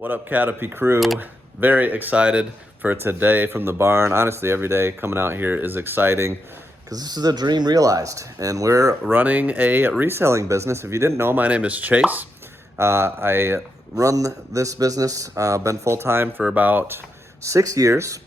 What up, CATRP crew? Very excited for today from the barn. Honestly, every day coming out here is exciting because this is a dream realized, and we're running a reselling business. If you didn't know, my name is Chase. I run this business, been full-time for about 6 years,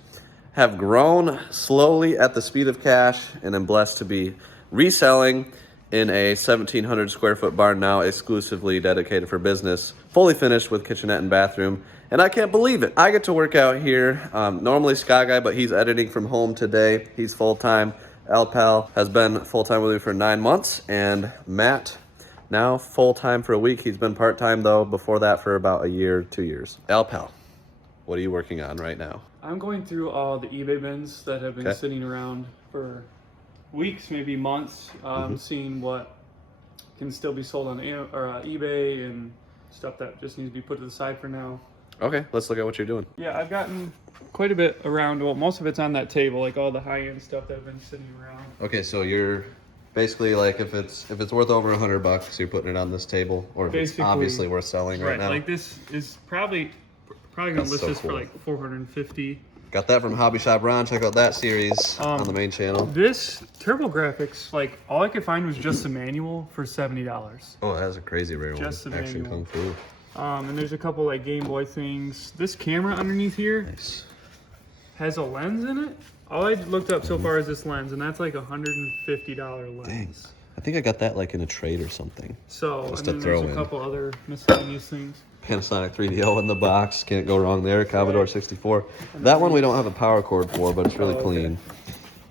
have grown slowly at the speed of cash, and am blessed to be reselling in a 1,700 square foot barn now, exclusively dedicated for business, fully finished with kitchenette and bathroom. And I can't believe it. I get to work out here. Normally Sky Guy, but he's editing from home today. He's full-time. Alpal has been full-time with me for 9 months. And Matt, now full-time for a week. He's been part-time though, before that for about a year, 2 years. Alpal, what are you working on right now? I'm going through all the eBay bins that have been sitting around for weeks, maybe months, seeing what can still be sold on eBay and stuff that just needs to be put to the side for now. Okay, let's look at what you're doing. Yeah, I've gotten quite a bit around. Well, most of it's on that table, like all the high-end stuff that have been sitting around. Okay, so you're basically like, if it's worth over $100, you're putting it on this table, or if it's obviously worth selling right now. Like this is probably gonna list this for like $450. Got that from Hobby Shop Ron. Check out that series on the main channel. This TurboGrafx, like all I could find was just the manual for $70. Oh, that's a crazy rare one. Just the Action manual. Kung Fu. And there's a couple like Game Boy things. This camera underneath here has a lens in it. All I looked up so far is this lens, and that's like $150 lens. Dang. I think I got that like in a trade or something. So, just and then to throw there's a in. couple other miscellaneous things. Panasonic 3DO in the box. Can't go wrong there. Commodore 64. That one we don't have a power cord for, but it's really clean.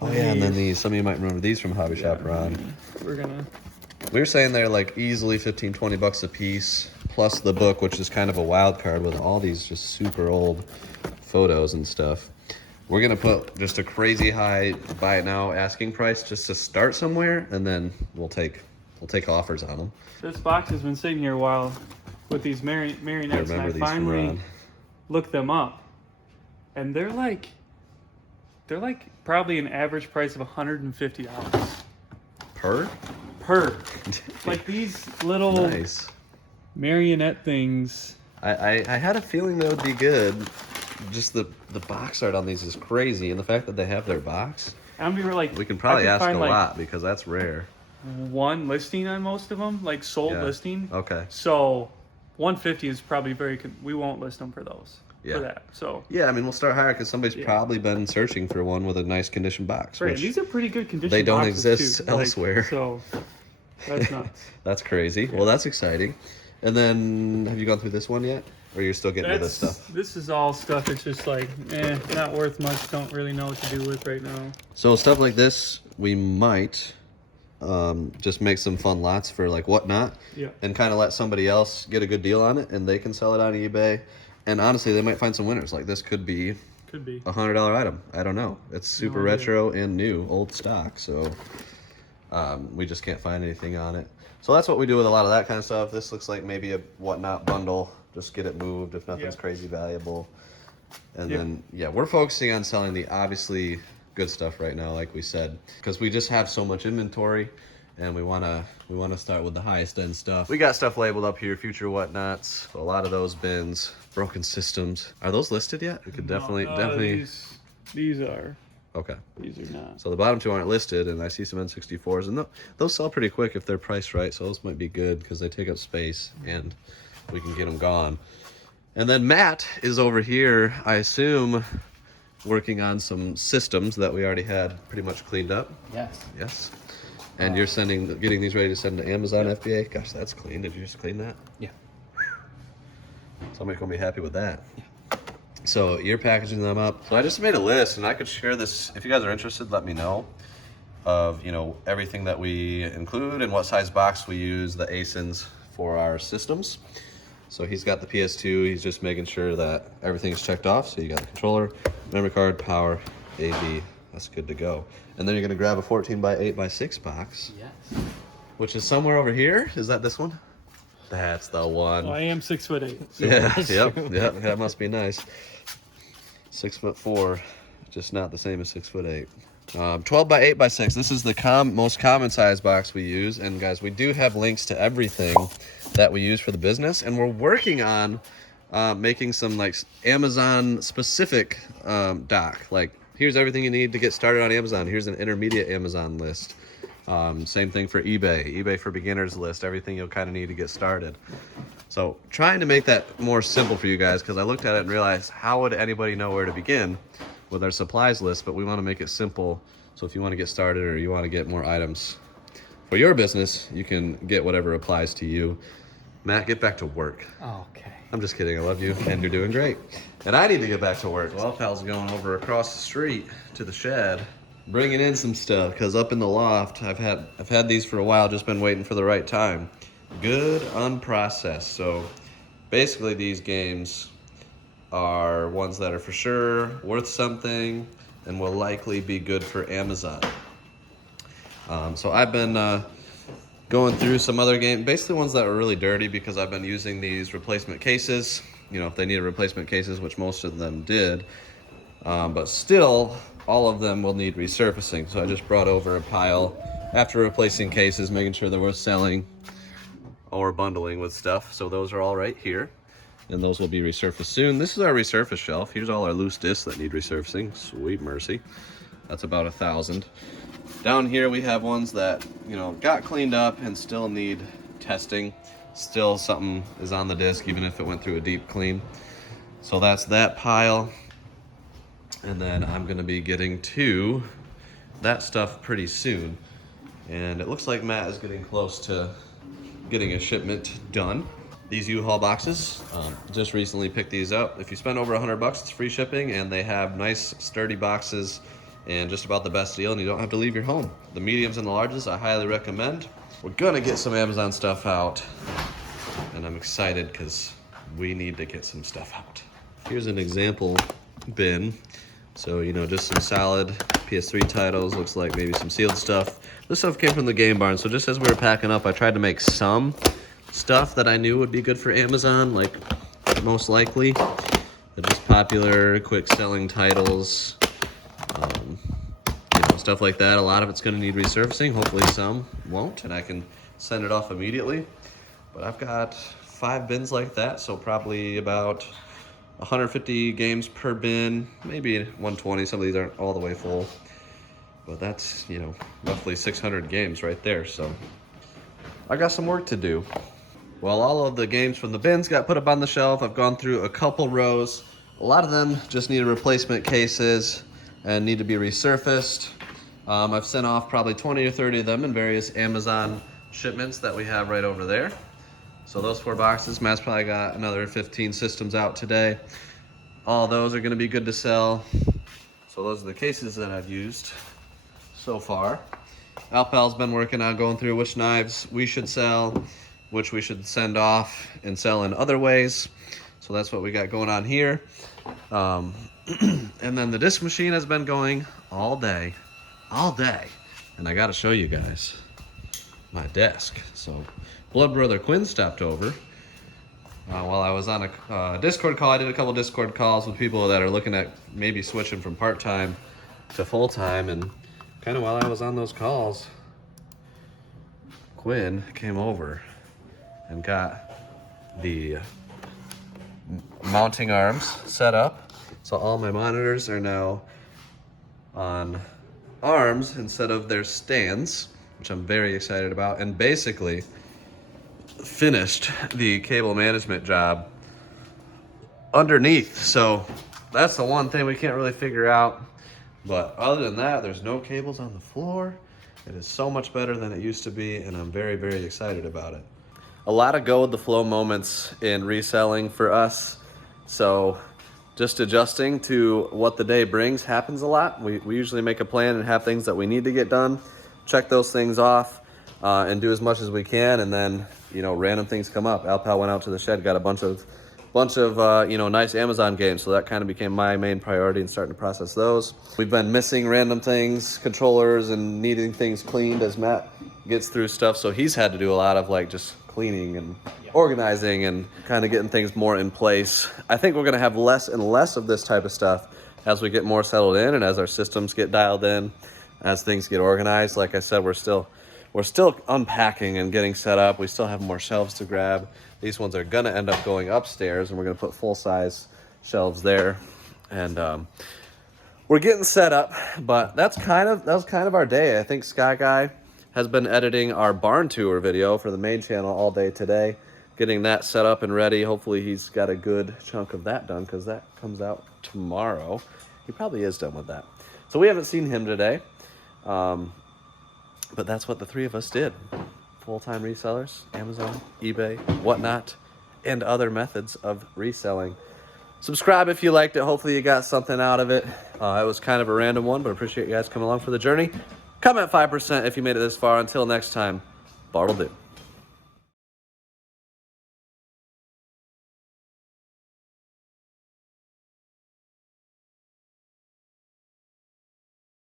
Oh yeah, and then these. Some of you might remember these from Hobby Shop Ron. We were saying they're like easily 15, 20 bucks a piece, plus the book, which is kind of a wild card with all these just super old photos and stuff. We're gonna put just a crazy high buy it now asking price just to start somewhere, and then we'll take offers on them. This box has been sitting here a while with these marionettes, and I finally looked them up, and they're like probably an average price of $150 per. Like these little marionette things. I had a feeling that would be good. Just the box art on these is crazy, and the fact that they have their box. We can probably ask a lot because that's rare. One listing on most of them, like sold listing. Okay. So 150 is probably we won't list them for those. Yeah. For that. So. Yeah, I mean, we'll start higher because somebody's probably been searching for one with a nice condition box. Right. These are pretty good condition. They don't exist elsewhere. So that's nuts. That's crazy. Yeah. Well, that's exciting. And then, have you gone through this one yet? Or you're still getting to this stuff? This is all stuff that's just like, not worth much. Don't really know what to do with right now. So stuff like this, we might just make some fun lots for like whatnot. Yeah. And kind of let somebody else get a good deal on it, and they can sell it on eBay. And honestly, they might find some winners. Like this could be a $100 item. I don't know. It's super retro and new, old stock. So we just can't find anything on it. So that's what we do with a lot of that kind of stuff. This looks like maybe a whatnot bundle. Just get it moved if nothing's crazy valuable. And then, we're focusing on selling the obviously good stuff right now, like we said, because we just have so much inventory, and we wanna start with the highest end stuff. We got stuff labeled up here, future whatnots. A lot of those bins, broken systems. Are those listed yet? We could definitely. These are. Okay. These are not. So the bottom two aren't listed, and I see some N64s, and those sell pretty quick if they're priced right. So those might be good because they take up space, and we can get them gone. And then Matt is over here, I assume, working on some systems that we already had pretty much cleaned up. Yes. And you're getting these ready to send to Amazon FBA. Gosh, that's clean. Did you just clean that? Yeah. Somebody's gonna be happy with that. So you're packaging them up. So I just made a list, and I could share this if you guys are interested. Let me know of everything that we include and what size box we use, the ASINs for our systems. So he's got the PS2. He's just making sure that everything's checked off. So you got the controller, memory card, power, AV. That's good to go. And then you're gonna grab a 14 by 8 by 6 box. Yes. Which is somewhere over here. Is that this one? That's the one. Well, I am 6'8". So yeah. Yep. That must be nice. 6'4", just not the same as 6'8". 12 by 8 by 6. This is the most common size box we use. And guys, we do have links to everything that we use for the business, and we're working on making some like Amazon specific doc. Like, here's everything you need to get started on Amazon. Here's an intermediate Amazon list. Same thing for eBay for beginners list, everything you'll kind of need to get started. So trying to make that more simple for you guys, because I looked at it and realized, how would anybody know where to begin with our supplies list? But we want to make it simple, so if you want to get started or you want to get more items for your business, you can get whatever applies to you. Matt, get back to work. Okay. I'm just kidding, I love you, and you're doing great. And I need to get back to work. Well, pal's going over across the street to the shed, bringing in some stuff, because up in the loft, I've had these for a while, just been waiting for the right time. Good unprocessed. So basically these games are ones that are for sure worth something and will likely be good for Amazon. So I've been going through some other games, basically ones that are really dirty, because I've been using these replacement cases. You know, if they needed replacement cases, which most of them did, but still all of them will need resurfacing. So I just brought over a pile after replacing cases, making sure that we're selling or bundling with stuff. So those are all right here, and those will be resurfaced soon. This is our resurface shelf. Here's all our loose discs that need resurfacing. Sweet mercy. That's about 1,000. Down here we have ones that, you know, got cleaned up and still need testing. Still something is on the disc, even if it went through a deep clean. So that's that pile. And then I'm gonna be getting to that stuff pretty soon. And it looks like Matt is getting close to getting a shipment done. These U-Haul boxes, just recently picked these up. If you spend over $100, it's free shipping, and they have nice sturdy boxes and just about the best deal, and you don't have to leave your home. The mediums and the larges I highly recommend. We're gonna get some Amazon stuff out, and I'm excited because we need to get some stuff out. Here's an example bin. So, you know, just some solid PS3 titles, looks like maybe some sealed stuff. This stuff came from the game barn, so just as we were packing up, I tried to make some stuff that I knew would be good for Amazon, like most likely. They're just popular, quick selling titles, you know, stuff like that. A lot of it's gonna need resurfacing, hopefully some won't, and I can send it off immediately. But I've got 5 bins like that, so probably about 150 games per bin, maybe 120. Some of these aren't all the way full, but that's, you know, roughly 600 games right there. So I got some work to do. Well, all of the games from the bins got put up on the shelf. I've gone through a couple rows. A lot of them just need replacement cases and need to be resurfaced. I've sent off probably 20 or 30 of them in various Amazon shipments that we have right over there. So those 4 boxes, Matt's probably got another 15 systems out today. All those are gonna be good to sell. So those are the cases that I've used so far. Alpal's been working on going through which knives we should sell, which we should send off and sell in other ways. So that's what we got going on here. And then the disc machine has been going all day. And I gotta show you guys my desk. So Blood Brother Quinn stopped over while I was on a Discord call. I did a couple Discord calls with people that are looking at maybe switching from part-time to full-time, and kind of while I was on those calls, Quinn came over and got the mounting arms set up. So all my monitors are now on arms instead of their stands, which I'm very excited about, and basically finished the cable management job underneath. So that's the one thing we can't really figure out. But other than that, there's no cables on the floor. It is so much better than it used to be, and I'm very, very excited about it. A lot of go with the flow moments in reselling for us. So just adjusting to what the day brings happens a lot. We usually make a plan and have things that we need to get done, check those things off, and do as much as we can, and then, you know, random things come up. Alpal went out to the shed, got a bunch of you know, nice Amazon games, so that kind of became my main priority in starting to process those. We've been missing random things, controllers, and needing things cleaned as Matt gets through stuff, so he's had to do a lot of like just cleaning and organizing and kind of getting things more in place. I think we're gonna have less and less of this type of stuff as we get more settled in and as our systems get dialed in, as things get organized. Like I said, we're still we're still unpacking and getting set up. We still have more shelves to grab. These ones are gonna end up going upstairs, and we're gonna put full-size shelves there. And we're getting set up, but that was kind of our day. I think Sky Guy has been editing our barn tour video for the main channel all day today, getting that set up and ready. Hopefully he's got a good chunk of that done, because that comes out tomorrow. He probably is done with that. So we haven't seen him today, but that's what the three of us did. Full-time resellers, Amazon, eBay, whatnot, and other methods of reselling. Subscribe if you liked it. Hopefully you got something out of it. It was kind of a random one, but I appreciate you guys coming along for the journey. Comment 5% if you made it this far. Until next time, Bart will do.